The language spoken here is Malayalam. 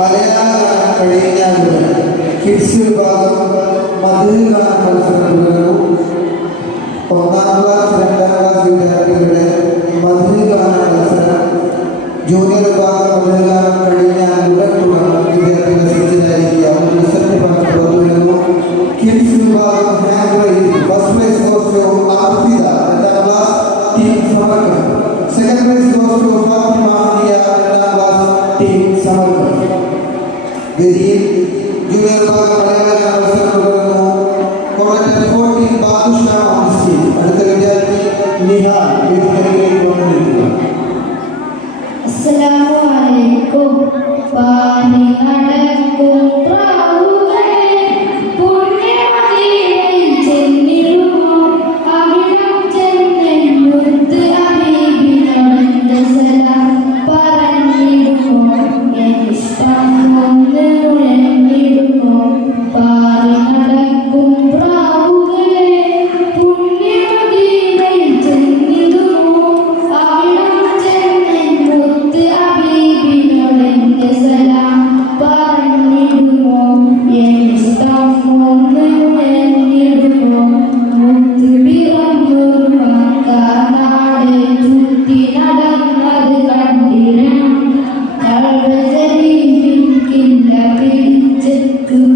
മലയാളം കഴിഞ്ഞാൽ കിഡ്സ് വിഭാഗം മധുര മത്സരങ്ങളും 1ാം ക്ലാസ് 2ാം ക്ലാസ് വിദ്യാർത്ഥികളുടെ മധുരഗാന മത്സരം ജൂനിയർ വിഭാഗം മധുരഗാനം കഴിഞ്ഞാൽ വിദ്യാർത്ഥികളെ സജ്ജരായിരിക്കുക. റിസൾട്ട് പുറത്തുവരുന്നു. കിഡ്സ് വിഭാഗം first prize goes to Arfida 2ാം ക്ലാസ് ടീം സമർക്കം. Second prize goes to Fathima Hiya 2ാം ക്ലാസ് ടീം സമർക്കം. വേദിയിൽ ജൂനിയർ വിഭാഗം മലയാള മത്സരം തുടരുന്നു. College 14 Badusha stage. അടുത്ത വിദ്യാർത്ഥി നിഹാൽ വേദിയിലേക്ക് വന്നിരിക്കുക. അസ്സലാമു അലൈക്കും. പാനി നടക്കും പ്രാവുകളെ പുണ്യമദീനയിൽ ചെന്നിടുമോ അവിടം ചെന്നെന്നുത്ത് ഹബീബിനോട് സലാം പറഞ്ഞിടുമോ എന്നിഷ്ടം ഒന്ന് മുഴങ്ങിടുമോ. പാനി നടക്കും പ്രാവുകളെ പുണ്യമദീനയിൽ ചെന്നിടുമോ അവിടം ചെന്നെന്നുത്ത് ഹബീബിനോട് സലാം പറഞ്ഞിടുമോ എന്നിഷ്ടം ഒന്ന് മുഴങ്ങിടുമോ. മുത്ത് പിറന്നൊരു മക്കാനാട് ചുറ്റി നടന്നത് കണ്ടിരം കള്ളജരീമിക്കില്ല പിടിച്ചെത്തും